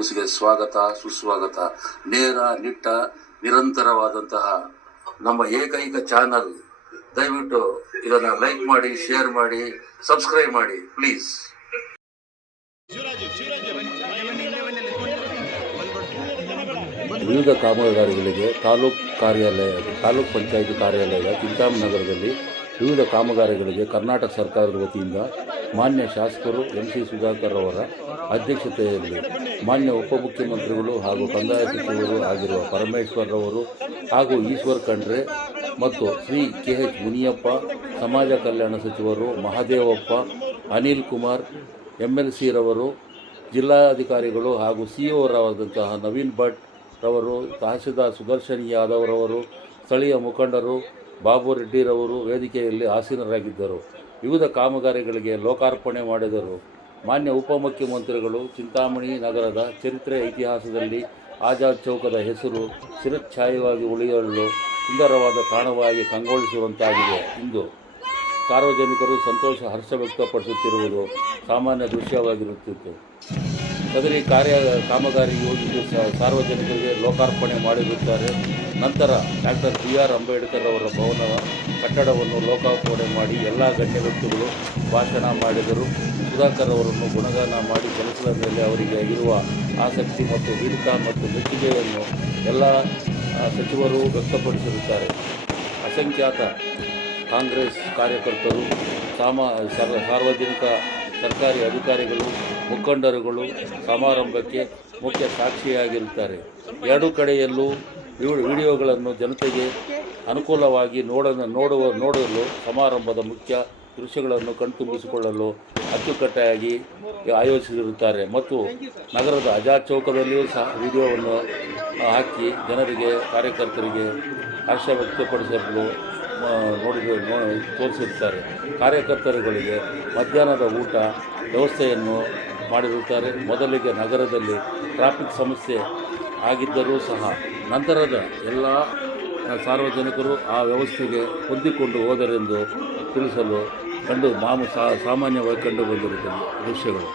ನ್ಯೂಸ್ಗೆ ಸ್ವಾಗತ ಸುಸ್ವಾಗತ. ನೇರ ನಿಟ್ಟ ನಿರಂತರವಾದಂತಹ ನಮ್ಮ ಏಕೈಕ ಚಾನಲ್. ದಯವಿಟ್ಟು ಇದನ್ನು ಲೈಕ್ ಮಾಡಿ, ಶೇರ್ ಮಾಡಿ, ಸಬ್ಸ್ಕ್ರೈಬ್ ಮಾಡಿ ಪ್ಲೀಸ್. ವಿವಿಧ ಕಾಮಗಾರಿಗಳಿಗೆ ತಾಲೂಕು ಪಂಚಾಯಿತಿ ಕಾರ್ಯಾಲಯದ ಚಿಂತಾಮಣಿ ನಗರದಲ್ಲಿ ವಿವಿಧ ಕಾಮಗಾರಿಗಳಿಗೆ ಕರ್ನಾಟಕ ಸರ್ಕಾರದ ವತಿಯಿಂದ ಮಾನ್ಯ ಶಾಸಕರು MC ಸುಧಾಕರ್ ಅವರ ಅಧ್ಯಕ್ಷತೆಯಲ್ಲಿ ಮಾನ್ಯ ಉಪಮುಖ್ಯಮಂತ್ರಿಗಳು ಹಾಗೂ ಕಂದಾಯ ಸಚಿವರು ಆಗಿರುವ ಪರಮೇಶ್ವರ್ ಅವರು ಹಾಗೂ ಈಶ್ವರ್ ಖಂಡ್ರೆ ಮತ್ತು ಶ್ರೀ KH ಮುನಿಯಪ್ಪ, ಸಮಾಜ ಕಲ್ಯಾಣ ಸಚಿವರು ಮಹದೇವಪ್ಪ, ಅನಿಲ್ ಕುಮಾರ್, MLC ರವರು, ಜಿಲ್ಲಾಧಿಕಾರಿಗಳು ಹಾಗೂ CO ರವಾದಂತಹ ನವೀನ್ ಭಟ್ ರವರು, ತಹಸೀಲ್ದಾರ್ ಸುದರ್ಶನ್ ಯಾದವ್ ರವರು, ಸ್ಥಳೀಯ ಮುಖಂಡರು, ಬಾಬು ರೆಡ್ಡಿರವರು ವೇದಿಕೆಯಲ್ಲಿ ಆಸೀನರಾಗಿದ್ದರು. ವಿವಿಧ ಕಾಮಗಾರಿಗಳಿಗೆ ಲೋಕಾರ್ಪಣೆ ಮಾಡಿದರು. ಮಾನ್ಯ ಉಪಮುಖ್ಯಮಂತ್ರಿಗಳು ಚಿಂತಾಮಣಿ ನಗರದ ಚರಿತ್ರೆ ಇತಿಹಾಸದಲ್ಲಿ ಆಜಾದ್ ಚೌಕದ ಹೆಸರು ಚಿರಚ್ಛಾಯವಾಗಿ ಉಳಿಯಲು ಸುಂದರವಾದ ತಾಣವಾಗಿ ಕಂಗೊಳಿಸುವಂತಾಗಿದೆ ಎಂದು ಸಾರ್ವಜನಿಕರು ಸಂತೋಷ ಹರ್ಷ ವ್ಯಕ್ತಪಡಿಸುತ್ತಿರುವುದು ಸಾಮಾನ್ಯ ದೃಶ್ಯವಾಗಿರುತ್ತಿತ್ತು. ಸದರಿ ಕಾಮಗಾರಿಯು ಇಂದು ಸಾರ್ವಜನಿಕರಿಗೆ ಲೋಕಾರ್ಪಣೆ ಮಾಡಿರುತ್ತಾರೆ. ನಂತರ ಡಾಕ್ಟರ್ BR ಅಂಬೇಡ್ಕರ್ ಅವರ ಭವನ ಕಟ್ಟಡವನ್ನು ಲೋಕಾರ್ಪಣೆ ಮಾಡಿ ಎಲ್ಲ ಗಣ್ಯ ವ್ಯಕ್ತಿಗಳು ಭಾಷಣ ಮಾಡಿದರು. ಸುಧಾಕರ್ ಅವರನ್ನು ಗುಣಗಾನ ಮಾಡಿ ಕೆಲಸದ ಮೇಲೆ ಅವರಿಗೆ ಇರುವ ಆಸಕ್ತಿ ಮತ್ತು ಹಿಡಿತ ಮತ್ತು ಮೆಚ್ಚುಗೆಯನ್ನು ಎಲ್ಲ ಸಚಿವರು ವ್ಯಕ್ತಪಡಿಸಿರುತ್ತಾರೆ. ಅಸಂಖ್ಯಾತ ಕಾಂಗ್ರೆಸ್ ಕಾರ್ಯಕರ್ತರು, ಸಾರ್ವಜನಿಕ ಸರ್ಕಾರಿ ಅಧಿಕಾರಿಗಳು, ಮುಖಂಡರುಗಳು ಸಮಾರಂಭಕ್ಕೆ ಮುಖ್ಯ ಸಾಕ್ಷಿಯಾಗಿರುತ್ತಾರೆ. ಎರಡೂ ಕಡೆಯಲ್ಲೂ ವಿಡಿಯೋಗಳನ್ನು ಜನತೆಗೆ ಅನುಕೂಲವಾಗಿ ನೋಡಲು ಸಮಾರಂಭದ ಮುಖ್ಯ ದೃಶ್ಯಗಳನ್ನು ಕಣ್ತುಂಬಿಸಿಕೊಳ್ಳಲು ಅಚ್ಚುಕಟ್ಟಾಗಿ ಆಯೋಜಿಸಿರುತ್ತಾರೆ ಮತ್ತು ನಗರದ ಆಜಾದ್ ಚೌಕದಲ್ಲಿಯೂ ಸಹ ವಿಡಿಯೋವನ್ನು ಹಾಕಿ ಜನರಿಗೆ, ಕಾರ್ಯಕರ್ತರಿಗೆ ಹರ್ಷ ವ್ಯಕ್ತಪಡಿಸಲು ತೋರಿಸಿರುತ್ತಾರೆ. ಕಾರ್ಯಕರ್ತರುಗಳಿಗೆ ಮಧ್ಯಾಹ್ನದ ಊಟ ವ್ಯವಸ್ಥೆಯನ್ನು ಮಾಡಿರುತ್ತಾರೆ. ಮೊದಲಿಗೆ ನಗರದಲ್ಲಿ ಟ್ರಾಫಿಕ್ ಸಮಸ್ಯೆ ಆಗಿದ್ದರೂ ಸಹ ನಂತರದ ಎಲ್ಲ ಸಾರ್ವಜನಿಕರು ಆ ವ್ಯವಸ್ಥೆಗೆ ಹೊಂದಿಕೊಂಡು ಹೋದರೆಂದು ತಿಳಿಸಲು ಸಾಮಾನ್ಯವಾಗಿ ಕಂಡುಬಂದಿರುತ್ತದೆ ದೃಶ್ಯಗಳು.